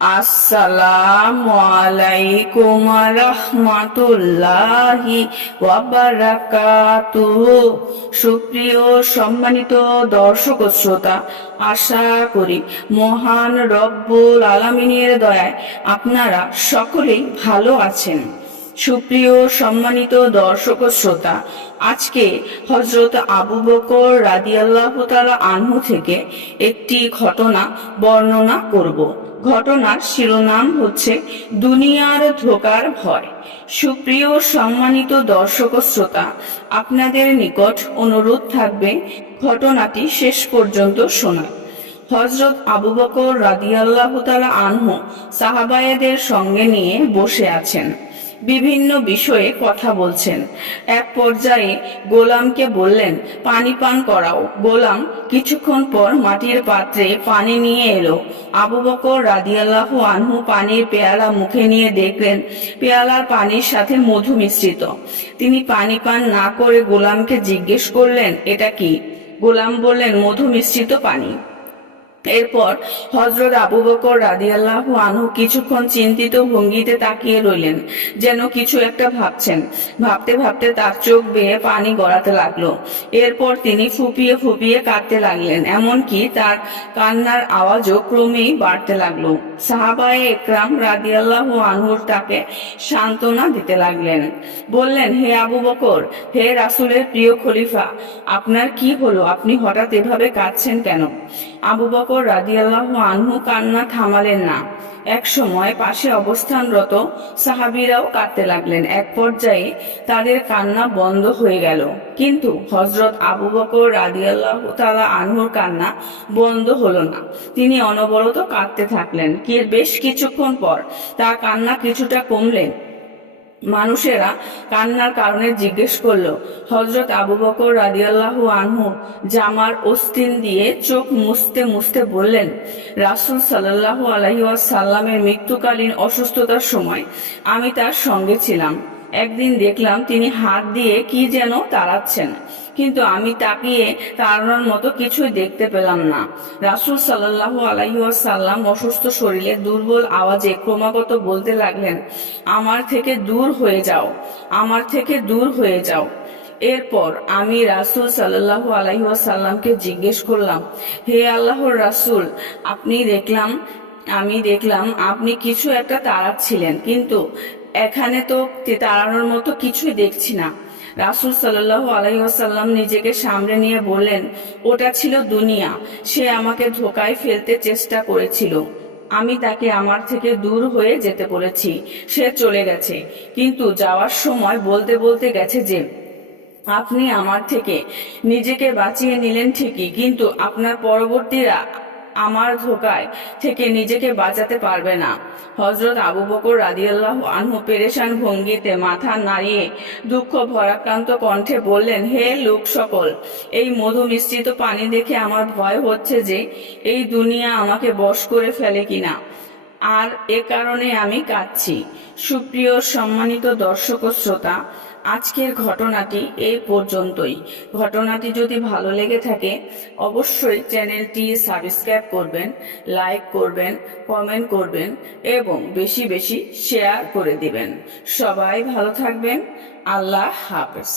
আসসালামু আলাইকুম রাহমাতুল্লাহি ওয়া বারাকাতুহু। সুপ্রিয় সম্মানিত দর্শক ও শ্রোতা, আশা করি মহান রব্বুল আলামিনের দয়ায় আপনারা সকলেই ভালো আছেন। সুপ্রিয় সম্মানিত দর্শক ও শ্রোতা, আজকে হযরত আবু বকর রাদিয়াল্লাহু তাআলা আনহু থেকে একটি ঘটনা বর্ণনা করব। ঘটনার শিরোনাম হচ্ছে দুনিয়ার ধোঁকার ভয়। সুপ্রিয় সম্মানিত দর্শক ও শ্রোতা, আপনাদের নিকট অনুরোধ থাকবে ঘটনাটি শেষ পর্যন্ত শোনা। হযরত আবু বকর রাদিয়াল্লাহু তাআলা আনহু সাহাবায়েদের সঙ্গে নিয়ে বসে আছেন, বিভিন্ন বিষয়ে কথা বলছেন। এক পর্যায়ে গোলামকে বললেন, পানি পান করাও। গোলাম কিছুক্ষণ পর মাটির পাত্রে পানি নিয়ে এলো। আবু বকর রাদিয়াল্লাহু আনহু পানির পেয়ালা মুখে নিয়ে দেখলেন পেয়ালার পানির সাথে মধু মিশ্রিত। তিনি পানি পান না করে গোলামকে জিজ্ঞেস করলেন, এটা কি? গোলাম বললেন, মধু মিশ্রিত পানি। এরপর হযরত আবু বকর রাদিয়াল্লাহু আনহু কিছুক্ষণ চিন্তিত ভঙ্গিতে তাকিয়ে রইলেন, যেন কিছু একটা ভাবছেন। ভাবতে ভাবতে তার চোখ বেয়ে পানি গড়াতে লাগলো। এরপর তিনি ফুপিয়ে ফুপিয়ে কাঁদতে লাগলেন, এমনকি তার কান্নার আওয়াজও ক্রমেই বাড়তে লাগলো। সাহাবায়ে একরাম রাদিয়াল্লাহু আনহুর তাকে সান্ত্বনা দিতে লাগলেন। বললেন, হে আবু বকর, হে রাসূলের প্রিয় খলিফা, আপনার কি হলো? আপনি হঠাৎ এভাবে কাঁদছেন কেন? আবু বকর রাদিয়াল্লাহু আনহু কান্না থামালেন না। এক সময় পাশে অবস্থানরত সাহাবীরাও কাঁদতে লাগলেন। এক পর্যায়ে তাদের কান্না বন্ধ হয়ে গেল, কিন্তু হযরত আবু বকর রাদিয়াল্লাহু তাআলা আনহুর কান্না বন্ধ হলো না। তিনি অনবরত কাঁদতে থাকলেন। বেশ কিছুক্ষণ পর তার কান্না কিছুটা কমলেন। মানুষেরা কান্নার কারণে জিজ্ঞেস করলো। হযরত আবু বকর রাদিয়াল্লাহু আনহু জামার অস্তিন দিয়ে চোখ মুছতে মুছতে বললেন, রাসূল সাল্লাল্লাহু আলাইহি ওয়াসাল্লামের মৃত্যুকালীন অসুস্থতার সময় আমি তার সঙ্গে ছিলাম। একদিন দেখলাম তিনি হাত দিয়ে কি যেন তাড়াচ্ছেন, কিন্তু আমি তাকিয়ে তাড়ানোর মতো কিছুই দেখতে পেলাম না। রাসূল সাল্লাল্লাহু আলাইহি ওয়াসাল্লাম অসুস্থ শরীরে দুর্বল আওয়াজে ক্রমাগত বলতে লাগলেন, আমার থেকে দূর হয়ে যাও, আমার থেকে দূর হয়ে যাও। এরপর আমি রাসূল সাল্লাল্লাহু আলাইহি ওয়াসাল্লামকে জিজ্ঞেস করলাম, হে আল্লাহর রাসূল, আমি দেখলাম আপনি কিছু একটা তাড়াচ্ছিলেন, কিন্তু এখানে তো তাড়ানোর মতো কিছুই দেখছি না। রাসূল সাল্লাল্লাহু আলাইহি ওয়াসাল্লাম নিজেকে সামলে নিয়ে বললেন, ওটা ছিল দুনিয়া। সে আমাকে ধোঁকায় ফেলতে চেষ্টা করেছিল। আমি তাকে আমার থেকে দূর হয়ে যেতে বলেছি। সে চলে গেছে, কিন্তু যাওয়ার সময় বলতে বলতে গেছে যে, আপনি আমার থেকে নিজেকে বাঁচিয়ে নিলেন ঠিকই, কিন্তু আপনার পরবর্তীরা আমার ধোঁকায় থেকে নিজেকে বাঁচাতে পারবে না। হযরত আবু বকর রাদিয়াল্লাহু আনহু পেরেশান ভঙ্গিতে মাথা নাড়িয়ে দুঃখ ভরাক্রান্ত কণ্ঠে বললেন, হে লোক সকল, এই মধু মিশ্রিত পানি দেখে আমার ভয় হচ্ছে যে এই দুনিয়া আমাকে বশ করে ফেলে কিনা, আর এ কারণে আমি কাঁদছি। সুপ্রিয় সম্মানিত দর্শক ও শ্রোতা, আজকের ঘটনাটি এই পর্যন্তই। ঘটনাটি যদি ভালো লেগে থাকে অবশ্যই চ্যানেলটি সাবস্ক্রাইব করবেন, লাইক করবেন, কমেন্ট করবেন এবং বেশি বেশি শেয়ার করে দিবেন। সবাই ভালো থাকবেন। আল্লাহ হাফেজ।